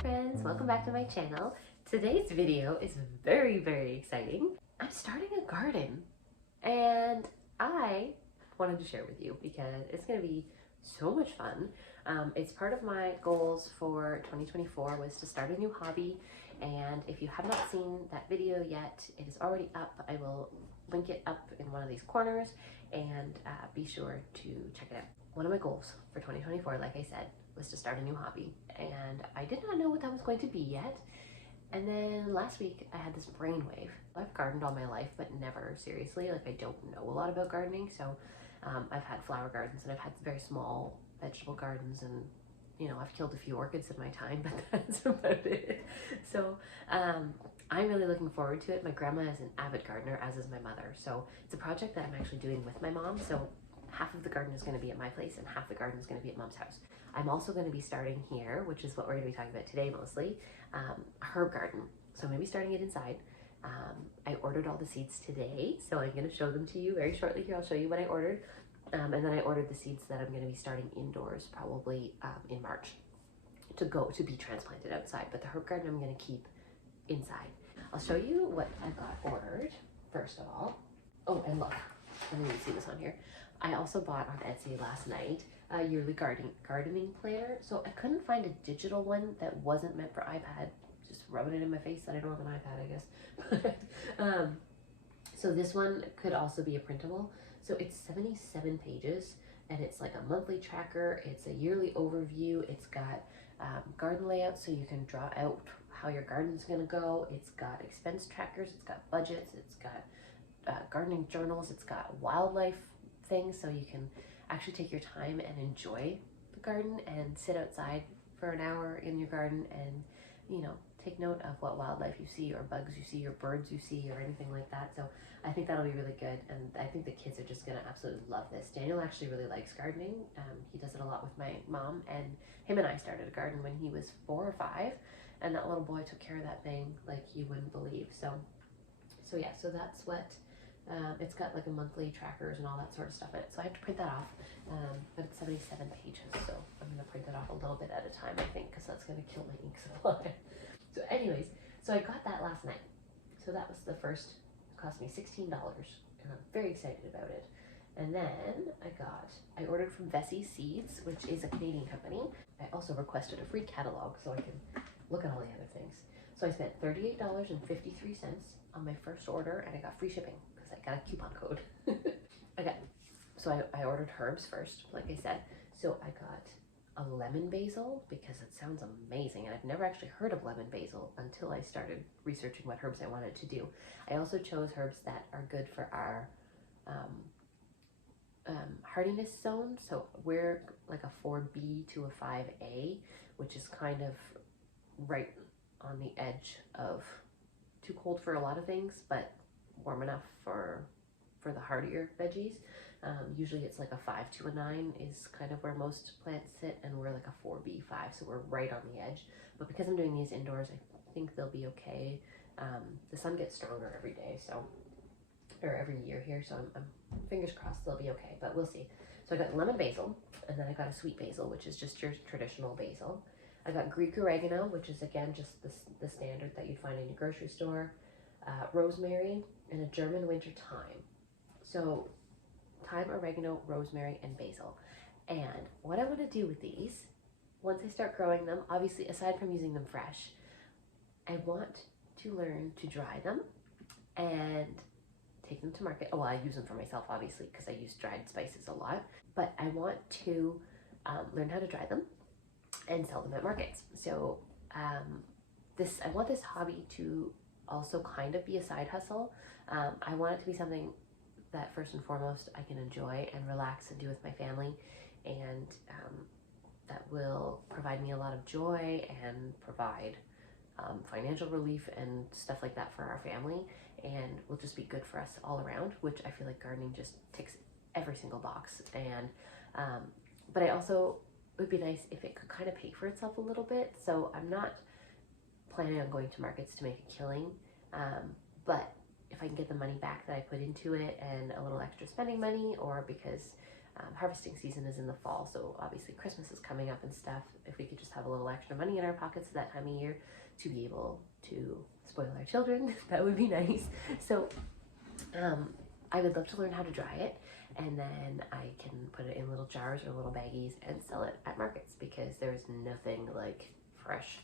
friends, welcome back to my channel. Today's video is very exciting. I'm starting a garden and I wanted to share with you because it's going to be so much fun. It's part of my goals for 2024 was to start a new hobby, and if you have not seen that video yet, it is already up. I will link it up in one of these corners, and be sure to check it out. One of my goals for 2024, like I said, was to start a new hobby, and I did not know what that was going to be yet. And then last week I had this brainwave. I've gardened all my life, but never seriously. Like, I don't know a lot about gardening. So I've had flower gardens and I've had very small vegetable gardens, and you know, I've killed a few orchids in my time, but that's about it. So I'm really looking forward to it. My grandma is an avid gardener, as is my mother. So it's a project that I'm actually doing with my mom. So half of the garden is going to be at my place and half the garden is going to be at mom's house. I'm also going to be starting here, which is what we're going to be talking about today mostly, a herb garden. So I'm going to be starting it inside. I ordered all the seeds today, so I'm going to show them to you very shortly here. I'll show you what I ordered. And then I ordered the seeds that I'm going to be starting indoors probably in March to be transplanted outside. But the herb garden I'm going to keep inside. I'll show you what I got ordered first of all. Oh, and look, I didn't even see this on here. I also bought on Etsy last night a yearly gardening planner. So I couldn't find a digital one that wasn't meant for iPad. Just rubbing it in my face that I don't have an iPad, I guess. So this one could also be a printable. So it's 77 pages, and it's like a monthly tracker. It's a yearly overview. It's got garden layouts, so you can draw out how your garden's gonna go. It's got expense trackers. It's got budgets. It's got gardening journals. It's got wildlife things, so you can actually take your time and enjoy the garden and sit outside for an hour in your garden and, you know, take note of what wildlife you see or bugs you see or birds you see or anything like that. So I think that'll be really good, and I think the kids are just gonna absolutely love this. Daniel actually really likes gardening. He does it a lot with my mom, and him and I started a garden when he was 4 or 5, and that little boy took care of that thing like you wouldn't believe. So yeah, so that's what it's got, like a monthly trackers and all that sort of stuff in it. So I have to print that off, but it's 77 pages, so I'm gonna print it off a little bit at a time, I think, because that's gonna kill my ink supply. So anyways, so I got that last night. So that was the first, it cost me $16, and I'm very excited about it. And then I ordered from Vessi Seeds, which is a Canadian company. I also requested a free catalog so I can look at all the other things. So I spent $38.53 on my first order, and I got free shipping because I got a coupon code. So I ordered herbs first, like I said. So I got a lemon basil because it sounds amazing, and I've never actually heard of lemon basil until I started researching what herbs I wanted to do. I also chose herbs that are good for our hardiness zone. So we're like a 4B to a 5A, which is kind of right on the edge of too cold for a lot of things, but warm enough for the hardier veggies. Usually it's like a 5 to a 9 is kind of where most plants sit, and we're like a 4B5, so we're right on the edge. But because I'm doing these indoors, I think they'll be okay. The sun gets stronger every day, so, or every year here, so I'm fingers crossed they'll be okay, but we'll see. So I got lemon basil, and then I got a sweet basil, which is just your traditional basil. I got Greek oregano, which is again just the standard that you'd find in your grocery store, rosemary, and a German winter thyme. So thyme, oregano, rosemary, and basil. And what I want to do with these, once I start growing them, obviously aside from using them fresh, I want to learn to dry them and take them to market. Oh, well, I use them for myself, obviously, because I use dried spices a lot. But I want to learn how to dry them and sell them at markets. So I want this hobby to also kind of be a side hustle. I want it to be something that first and foremost I can enjoy and relax and do with my family, and that will provide me a lot of joy and provide financial relief and stuff like that for our family, and will just be good for us all around, which I feel like gardening just ticks every single box. And but I also, it would be nice if it could kind of pay for itself a little bit. So I'm not planning on going to markets to make a killing, but if I can get the money back that I put into it and a little extra spending money, or because harvesting season is in the fall, so obviously Christmas is coming up and stuff. If we could just have a little extra money in our pockets at that time of year to be able to spoil our children, that would be nice. So I would love to learn how to dry it, and then I can put it in little jars or little baggies and sell it at markets, because there's nothing like fresh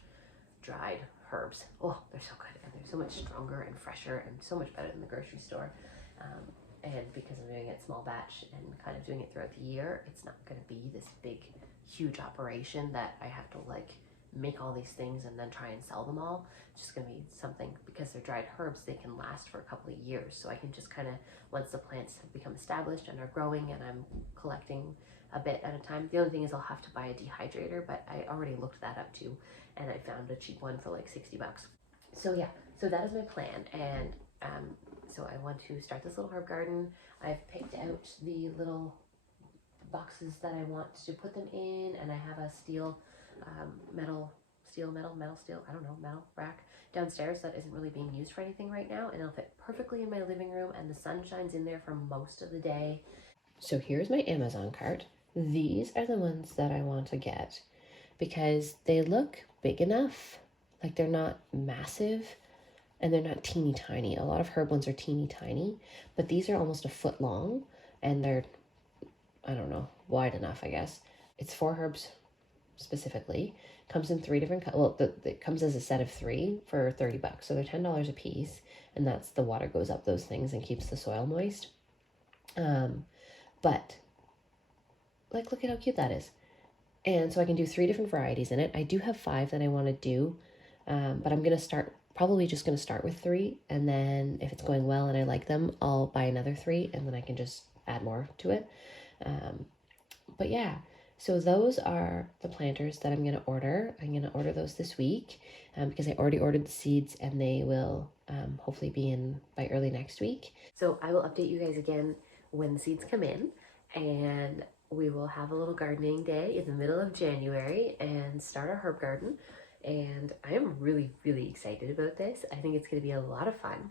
dried herbs. Oh, they're so good, and they're so much stronger and fresher and so much better than the grocery store. And because I'm doing it small batch and kind of doing it throughout the year, it's not going to be this big, huge operation that I have to like make all these things and then try and sell them all. It's just going to be something, because they're dried herbs, they can last for a couple of years. So I can just kind of, once the plants have become established and are growing and I'm collecting a bit at a time. The only thing is I'll have to buy a dehydrator, but I already looked that up too, and I found a cheap one for like 60 bucks. So yeah, so that is my plan. And so I want to start this little herb garden. I've picked out the little boxes that I want to put them in, and I have a metal rack downstairs that isn't really being used for anything right now, and it'll fit perfectly in my living room, and the sun shines in there for most of the day. So here's my Amazon cart. These are the ones that I want to get because they look big enough, like they're not massive and they're not teeny tiny. A lot of herb ones are teeny tiny, but these are almost a foot long, and they're, I don't know, wide enough, I guess. It's 4 herbs specifically. Comes in 3 different, it comes as a set of 3 for 30 bucks. So they're $10 a piece, and that's the water goes up those things and keeps the soil moist. But like, look at how cute that is. And so I can do 3 different varieties in it. I do have 5 that I want to do, but I'm going to probably just going to start with 3. And then if it's going well and I like them, I'll buy another 3, and then I can just add more to it. But yeah, so those are the planters that I'm going to order. I'm going to order those this week because I already ordered the seeds, and they will hopefully be in by early next week. So I will update you guys again when the seeds come in, and we will have a little gardening day in the middle of January and start our herb garden. And I am really, really excited about this. I think it's going to be a lot of fun.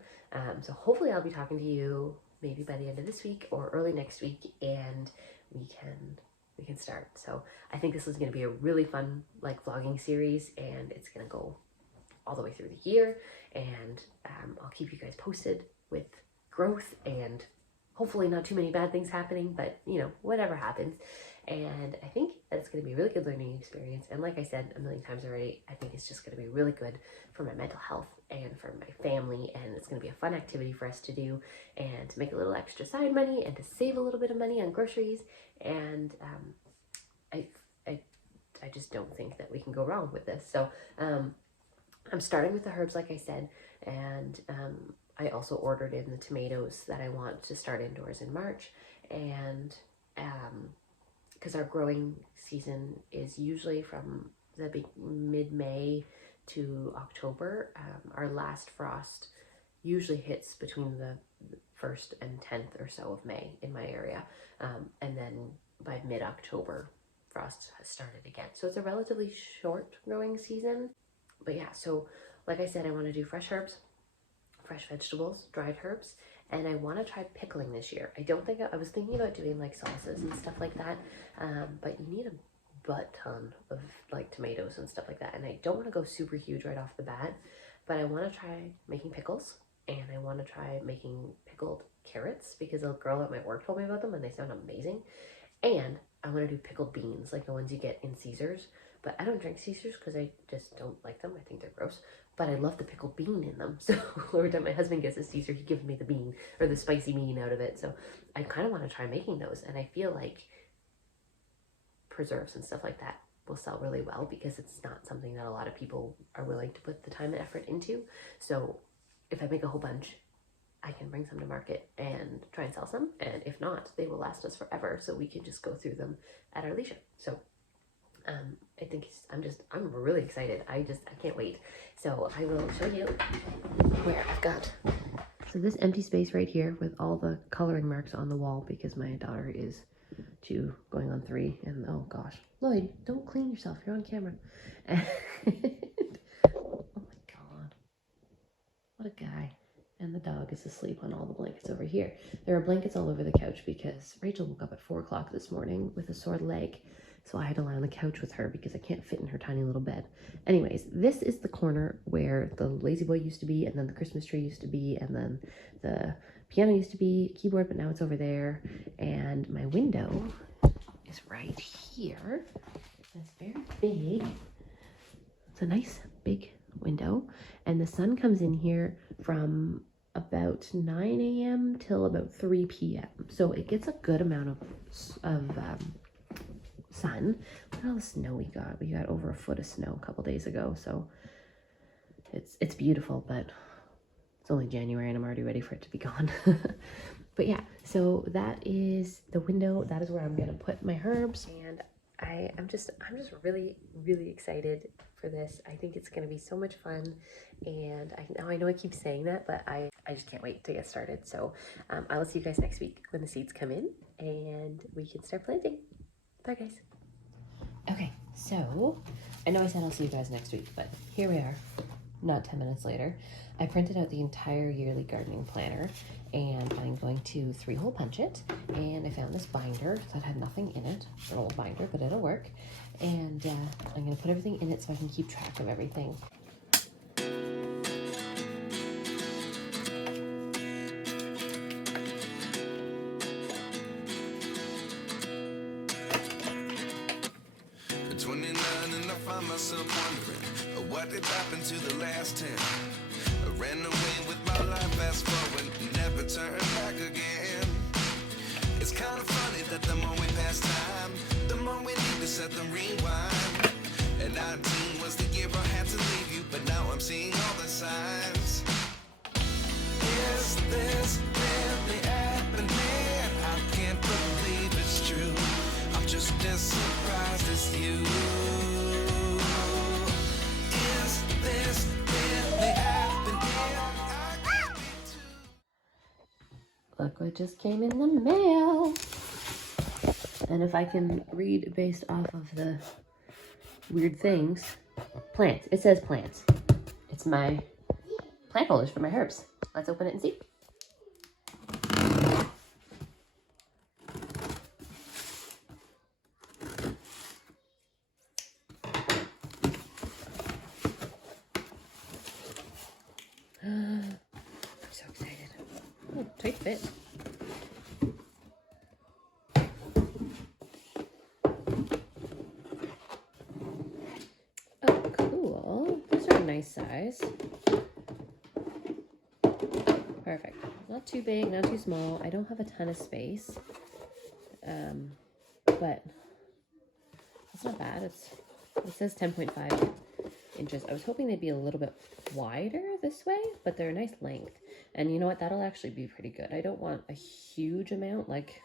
So hopefully I'll be talking to you maybe by the end of this week or early next week, and we can start. So I think this is going to be a really fun like vlogging series, and it's going to go all the way through the year, and I'll keep you guys posted with growth and hopefully not too many bad things happening, but you know, whatever happens. And I think that it's going to be a really good learning experience. And like I said a million times already, I think it's just going to be really good for my mental health and for my family. And it's going to be a fun activity for us to do, and to make a little extra side money, and to save a little bit of money on groceries. And I just don't think that we can go wrong with this. So I'm starting with the herbs, like I said, and I also ordered in the tomatoes that I want to start indoors in March. And because our growing season is usually from the mid-May to October. Our last frost usually hits between the 1st and 10th or so of May in my area. And then by mid-October, frost has started again. So it's a relatively short growing season. But yeah, so like I said, I want to do fresh herbs, fresh vegetables, dried herbs, and I want to try pickling this year. I was thinking about doing like sauces and stuff like that, but you need a butt ton of like tomatoes and stuff like that, and I don't want to go super huge right off the bat, but I want to try making pickles, and I want to try making pickled carrots, because a girl at my work told me about them and they sound amazing. And I want to do pickled beans, like the ones you get in Caesars, but I don't drink Caesars because I just don't like them. I think they're gross, but I love the pickled bean in them. So every time my husband gets a Caesar, he gives me the bean, or the spicy bean out of it. So I kind of want to try making those, and I feel like preserves and stuff like that will sell really well, because it's not something that a lot of people are willing to put the time and effort into. So if I make a whole bunch, I can bring some to market and try and sell some, and if not, they will last us forever, so we can just go through them at our leisure. So I think I'm really excited. I can't wait. So I will show you where I've got. So this empty space right here with all the coloring marks on the wall, because my daughter is 2 going on 3, and oh gosh, Lloyd, don't clean yourself, you're on camera. And, oh my god, what a guy. And the dog is asleep on all the blankets over here. There are blankets all over the couch because Rachel woke up at 4 o'clock this morning with a sore leg. So I had to lie on the couch with her because I can't fit in her tiny little bed. Anyways, this is the corner where the lazy boy used to be, and then the Christmas tree used to be, and then the piano used to be, keyboard, but now it's over there. And my window is right here. It's very big. It's a nice big window. And the sun comes in here from about 9 a.m. till about 3 p.m. So it gets a good amount of sun. Look at all the snow we got. We got over a foot of snow a couple days ago. So it's beautiful, but it's only January and I'm already ready for it to be gone. But yeah, so that is the window. That is where I'm gonna put my herbs. And I'm just really, really excited for this. I think it's gonna be so much fun. And I know I keep saying that, but I just can't wait to get started. So I will see you guys next week when the seeds come in and we can start planting. Bye guys. Okay, so I know I said I'll see you guys next week, but here we are, not 10 minutes later. I printed out the entire yearly gardening planner and I'm going to 3-hole punch it. And I found this binder that had nothing in it. It's an old binder, but it'll work. And I'm gonna put everything in it so I can keep track of everything. Myself wondering what did happen to the last 10. I ran away with my life, fast forward, never turn back again. It's kind of funny that the more we pass time, the more we need to set the rewind. And 19 was the year I had to leave you, but now I'm seeing all the signs. Is this really happening? I can't believe it's true. I'm just as surprised as you. Look what just came in the mail. And if I can read based off of the weird things, plants. It says plants. It's my plant folders for my herbs. Let's open it and see. I'm so excited. Oh, tight fit. Oh, cool. Those are a nice size. Perfect. Not too big, not too small. I don't have a ton of space. But it's not bad. It says 10.5 inches. I was hoping they'd be a little bit wider this way, but they're a nice length. And you know what? That'll actually be pretty good. I don't want a huge amount. Like,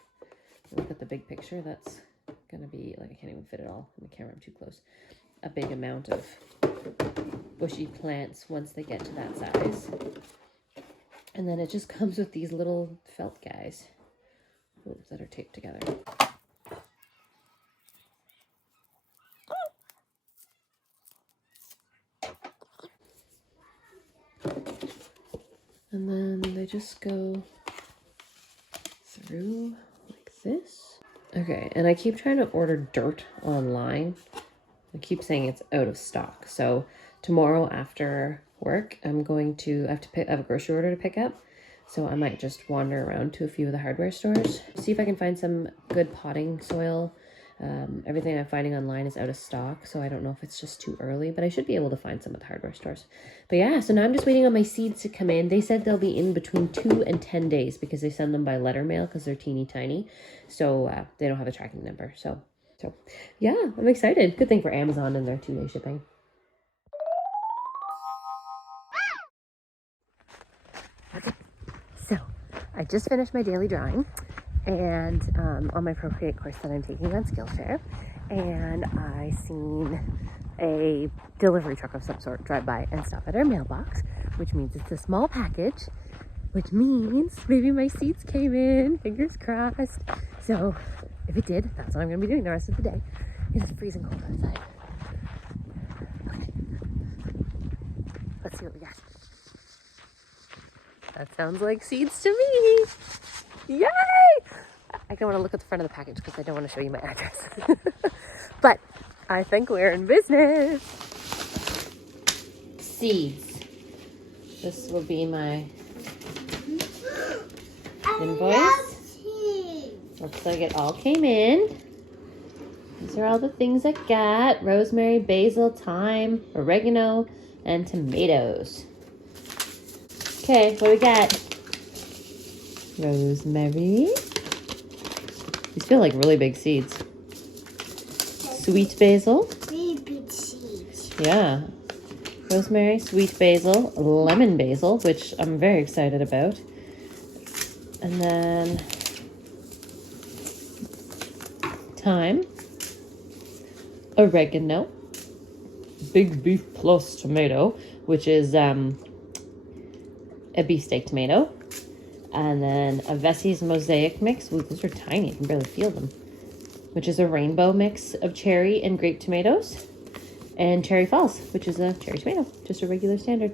look at the big picture. That's gonna be like, I can't even fit it all in the camera. I'm too close. A big amount of bushy plants once they get to that size. And then it just comes with these little felt guys that are taped together. And then they just go through like this. Okay, and I keep trying to order dirt online. I keep saying it's out of stock. So tomorrow after work, I have a grocery order to pick up. So I might just wander around to a few of the hardware stores, see if I can find some good potting soil. Everything I'm finding online is out of stock, so I don't know if it's just too early, but I should be able to find some at the hardware stores. But yeah, so now I'm just waiting on my seeds to come in. They said they'll be in between 2 and 10 days because they send them by letter mail because they're teeny tiny. So they don't have a tracking number. So yeah, I'm excited. Good thing for Amazon and their 2-day shipping. Okay, so I just finished my daily drawing. And on my Procreate course that I'm taking on Skillshare, and I seen a delivery truck of some sort drive by and stop at our mailbox, which means it's a small package, which means maybe my seeds came in, fingers crossed. So if it did, that's what I'm gonna be doing the rest of the day. It's freezing cold outside. Okay, let's see what we got. That sounds like seeds to me. Yay! I don't want to look at the front of the package because I don't want to show you my address. But I think we're in business. Seeds. This will be my invoice. Looks like it all came in. These are all the things I got. Rosemary, basil, thyme, oregano, and tomatoes. Okay, what do we got? Rosemary. These feel like really big seeds. Sweet basil. Really big seeds. Yeah. Rosemary, sweet basil, lemon basil, which I'm very excited about. And then thyme, oregano, big beef plus tomato, which is a beefsteak tomato, and then a Vessi's mosaic mix. Ooh, those are tiny, I can barely feel them. Which is a rainbow mix of cherry and grape tomatoes, and Cherry Falls, which is a cherry tomato, just a regular standard.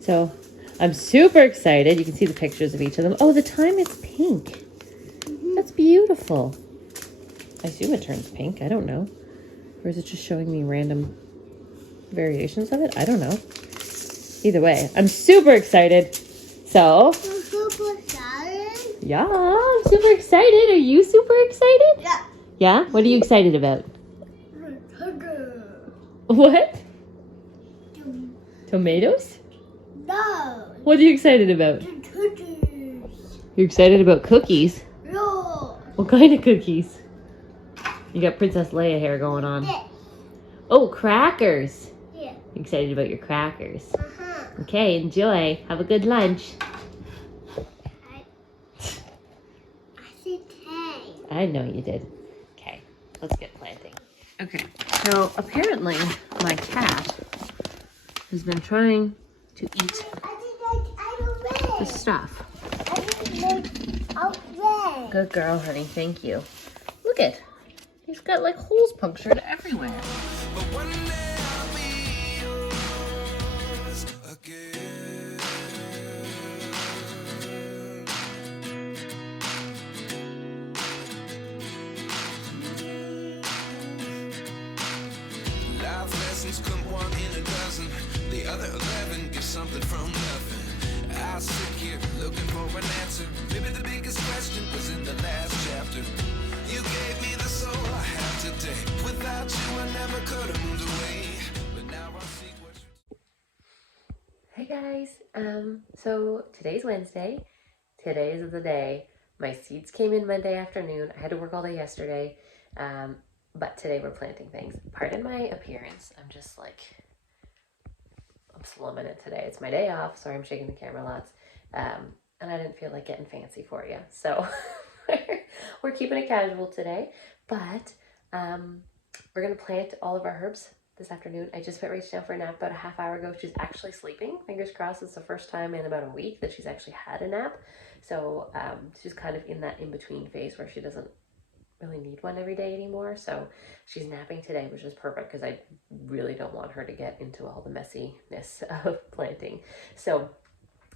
So I'm super excited. You can see the pictures of each of them. Oh, the thyme is pink. That's beautiful. I assume it turns pink. I don't know. Or is it just showing me random variations of it? I don't know. Either way, I'm super excited. So, Super excited? yeah, I'm super excited. Are you super excited? Yeah. Yeah? What are you excited about? Sugar. What? Tomatoes? No. What are you excited about? The cookies. You're excited about cookies? No. What kind of cookies? You got Princess Leia hair going on. This. Oh, crackers. Yeah. You excited about your crackers? Uh-huh. Okay, enjoy. Have a good lunch. I said hey. I know you did. Okay, let's get planting. Okay, so apparently my cat has been trying to eat the stuff. Good girl, honey. Thank you. Look it. He's got like holes punctured everywhere. But one day I'll be yours again. Life lessons come one in a dozen. The other 11 get something from nothing. I sit here looking for an answer. Maybe the biggest question was in the last chapter. You gave me the soul I have today. Without you, I never could have moved away. But now I see what you. Hey guys, so today's Wednesday. Today is the day. My seeds came in Monday afternoon. I had to work all day yesterday, but today we're planting things. Pardon my appearance. I'm just like, I'm slumming it today. It's my day off. Sorry, I'm shaking the camera lots. And I didn't feel like getting fancy for you. So we're keeping it casual today, but we're going to plant all of our herbs this afternoon. I just put Rach down for a nap about a half hour ago. She's actually sleeping. Fingers crossed. It's the first time in about a week that she's actually had a nap. So she's kind of in that in-between phase where she doesn't really need one every day anymore. So she's napping today, which is perfect because I really don't want her to get into all the messiness of planting. So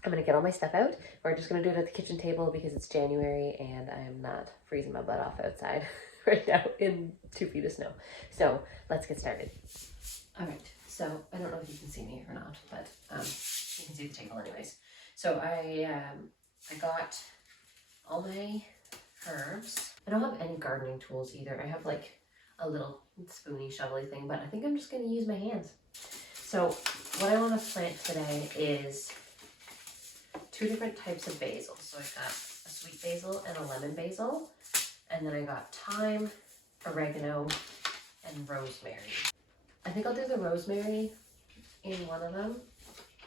I'm going to get all my stuff out. We're just going to do it at the kitchen table because it's January and I'm not freezing my butt off outside right now in 2 feet of snow. So let's get started. All right. So I don't know if you can see me or not, but you can see the table anyways. So I got all my herbs. I don't have any gardening tools either. I have like a little spoony shovelly thing, but I think I'm just going to use my hands. So what I want to plant today is 2 different types of basil. So I got a sweet basil and a lemon basil. And then I got thyme, oregano, and rosemary. I think I'll do the rosemary in one of them.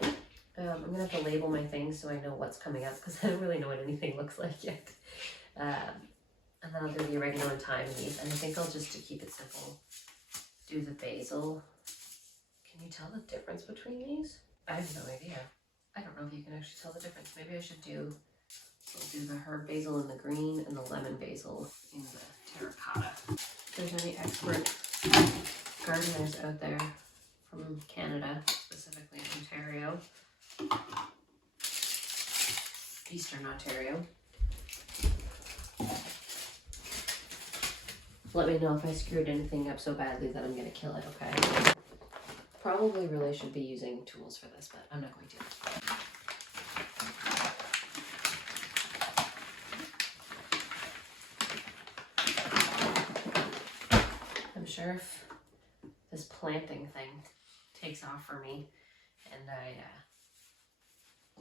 I'm going to have to label my things so I know what's coming up because I don't really know what anything looks like yet. And then I'll do the oregano and thyme in these. And I think I'll just, to keep it simple, do the basil. Can you tell the difference between these? I have no idea. I don't know if you can actually tell the difference. Maybe I should do, I'll do the herb basil in the green and the lemon basil in the terracotta. If there's any expert gardeners out there from Canada, specifically Ontario, Eastern Ontario. Let me know if I screwed anything up so badly that I'm gonna kill it, okay? Probably really should be using tools for this, but I'm not going to. I'm sure if this planting thing takes off for me and I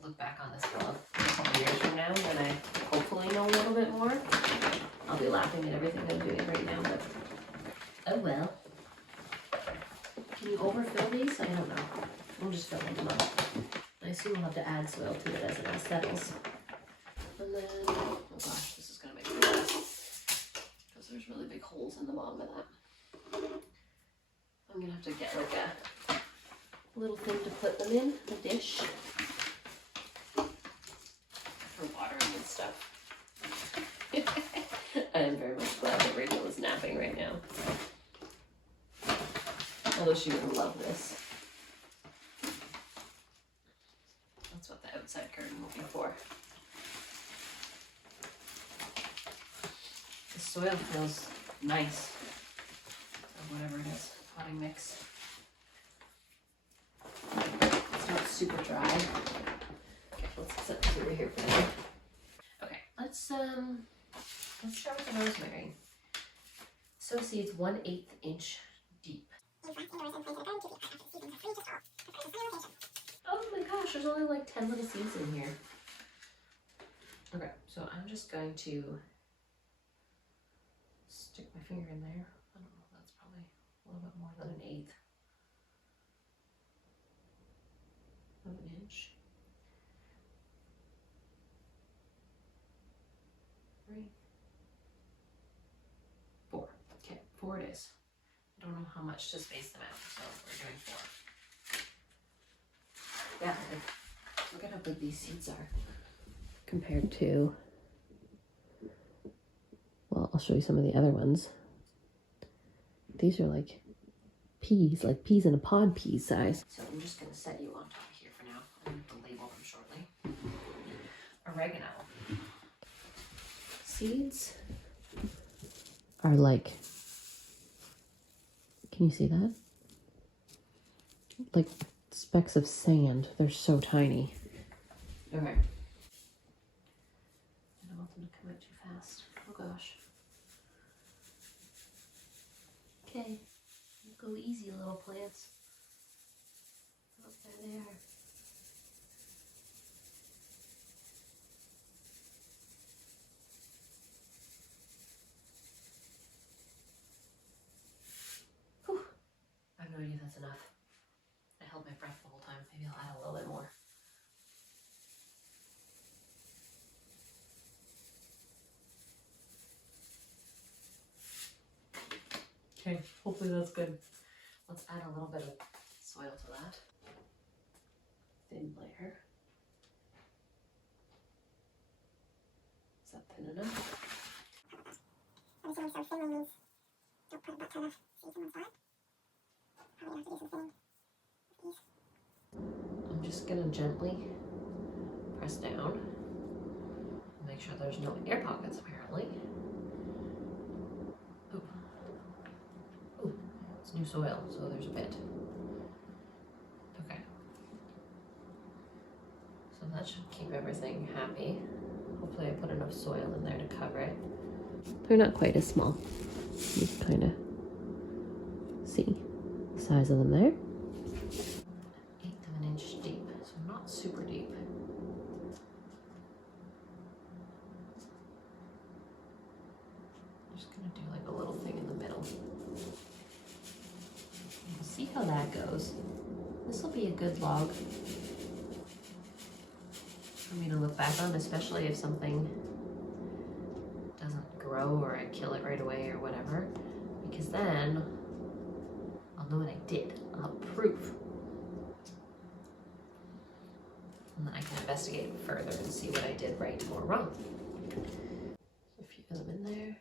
look back on this vlog a couple years from now when I hopefully know a little bit more, I'll be laughing at everything I'm doing right now, but oh well. Can you overfill these? I don't know. I'm just filling them up. I assume I'll have to add soil to it as it all settles. And then, oh gosh, this is going to make me mess because there's really big holes in the bottom of that. I'm going to have to get like a little thing to put them in, a dish for watering and stuff. I am very much glad that Rachel is napping right now. Although she would love this. That's what the outside curtain will be for. The soil feels nice. Or whatever it is, potting mix. It's not super dry. Okay, let's set this over here for now. Okay, let's start with the rosemary. Sow seeds 1/8 inch deep. Oh my gosh, there's only like 10 little seeds in here. Okay, so I'm just going to stick my finger in there. I don't know, that's probably a little bit more than 1/8 of an inch. 3, 4. Okay, 4 it is. I don't know how much to space them out, so we're doing 4. Yeah, look at how big these seeds are compared to, well, I'll show you some of the other ones. These are like peas in a pod pea size. So I'm just going to set you on top of here for now. I'm going to have to label them shortly. Oregano. Seeds are like, can you see that? Like specks of sand. They're so tiny. Okay. I don't want them to come out too fast. Oh gosh. Okay. Go easy, little plants. Oh, there they are. Whew. I have no idea if that's enough. I held my breath the whole time. Maybe I'll add a little bit more. Okay, hopefully that's good. Let's add a little bit of soil to that. Thin layer. Is that thin enough? Obviously, when so thin means don't put a butt ton of seeds in one spot. Probably have to do some thinning with these. I'm just gonna gently press down. Make sure there's no air pockets apparently. Ooh. Ooh, it's new soil, so there's a bit. Okay. So that should keep everything happy. Hopefully I put enough soil in there to cover it. They're not quite as small. You can kind of see the size of them there. 1/8 of an inch deep, so not super deep. I'm just gonna do like a little thing in the middle. We'll see how that goes. This will be a good log for me to look back on, especially if something doesn't grow or I kill it right away or whatever, because then I'll know what I did. I'll have proof. And then I can investigate further and see what I did right or wrong. A few of them in there.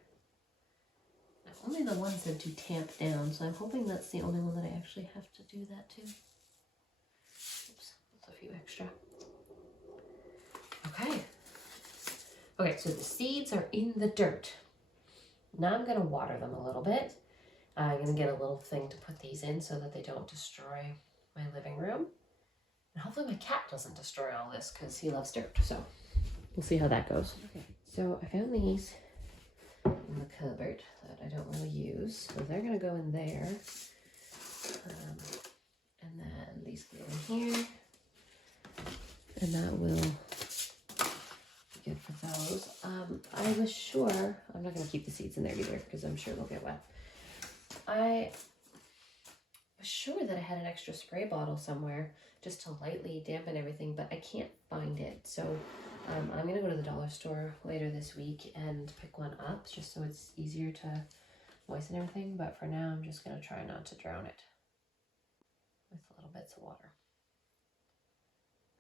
Now, only the ones that do tamp down, so I'm hoping that's the only one that I actually have to do that to. Oops, that's a few extra. Okay, Okay, so the seeds are in the dirt. Now I'm gonna water them a little bit. I'm gonna get a little thing to put these in so that they don't destroy my living room. And hopefully my cat doesn't destroy all this because he loves dirt. So we'll see how that goes. Okay, so I found these in the cupboard that I don't really use. So they're gonna go in there. And then these go in here. And that will be good for those. I was sure, I'm not gonna keep the seeds in there either because I'm sure they'll get wet. I was sure that I had an extra spray bottle somewhere just to lightly dampen everything, but I can't find it. So I'm gonna go to the dollar store later this week and pick one up just so it's easier to moisten everything. But for now, I'm just gonna try not to drown it with little bits of water.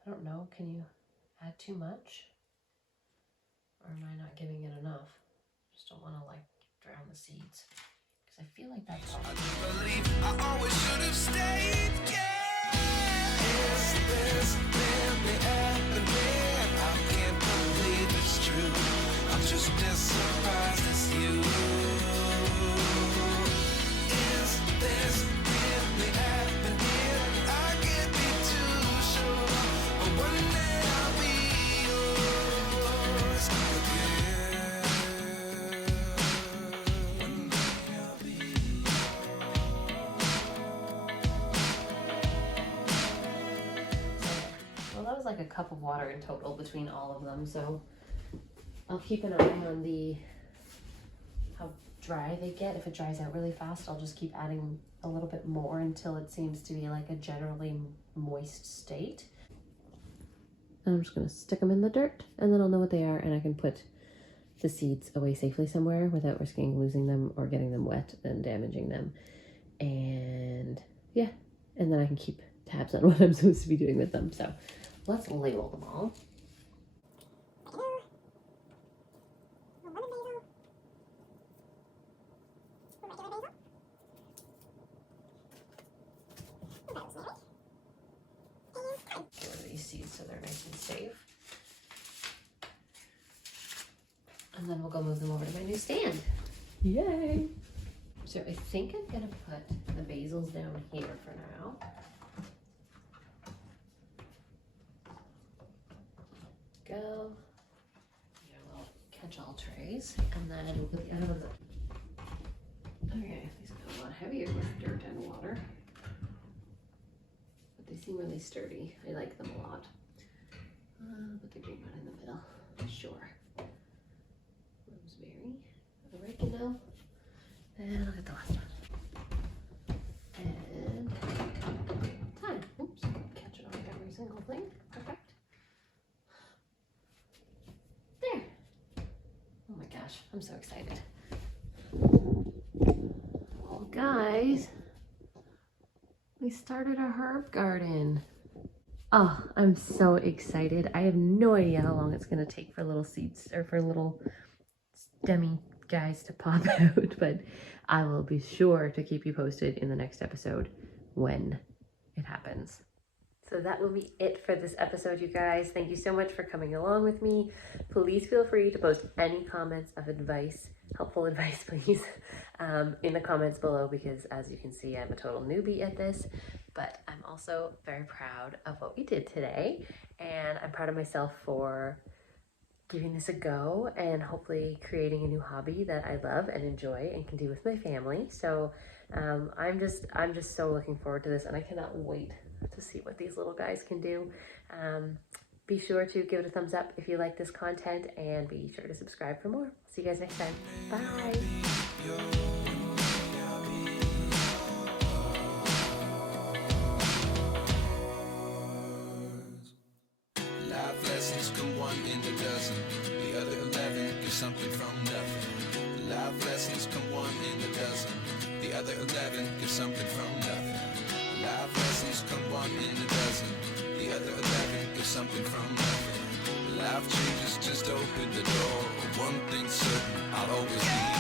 I don't know, can you add too much? Or am I not giving it enough? Just don't wanna like drown the seeds. I feel like that's all. I do believe I always should have stayed. Yeah. Is this really happening? I can't believe it's true. I'm just as surprised as you. Is this really happening? I can't be too sure, but one day I'll be yours again. One day I'll be. Well, that was like a cup of water in total between all of them, so I'll keep an eye on how dry they get. If it dries out really fast, I'll just keep adding a little bit more until it seems to be like a generally moist state. And I'm just gonna stick them in the dirt and then I'll know what they are and I can put the seeds away safely somewhere without risking losing them or getting them wet and damaging them. And yeah, and then I can keep tabs on what I'm supposed to be doing with them. So let's label them all. Get rid of these seeds so they're nice and safe. And then we'll go move them over to my new stand. Yay! So I think I'm gonna put the basils down here for now. Go. Get our little catch-all trays, and then we'll put the other ones up. Okay, these are a lot heavier with dirt and water. But they seem really sturdy. I like them a lot. Put the green one in the middle. Sure. Rosemary, oregano, and look at the last one. And thyme. Oops, catch it on every single thing. Perfect. There. Oh my gosh, I'm so excited. Well, guys, we started a herb garden. Oh, I'm so excited. I have no idea how long it's going to take for little seeds or for little stemmy guys to pop out, but I will be sure to keep you posted in the next episode when it happens. So that will be it for this episode, you guys. Thank you so much for coming along with me. Please feel free to post any comments of advice, helpful advice, please, in the comments below, because as you can see, I'm a total newbie at this, but I'm also very proud of what we did today, and I'm proud of myself for giving this a go and hopefully creating a new hobby that I love and enjoy and can do with my family. So I'm just so looking forward to this, and I cannot wait to see what these little guys can do. Be sure to give it a thumbs up if you like this content, and be sure to subscribe for more. See you guys next time. Bye. Life lessons come one in a dozen. The other 11 get something from nothing. Life lessons come one in a dozen. The other 11 get something from nothing. Life lessons come one in a dozen. The other 11 get something from nothing. Life changes, just open the door. One thing's certain, I'll always be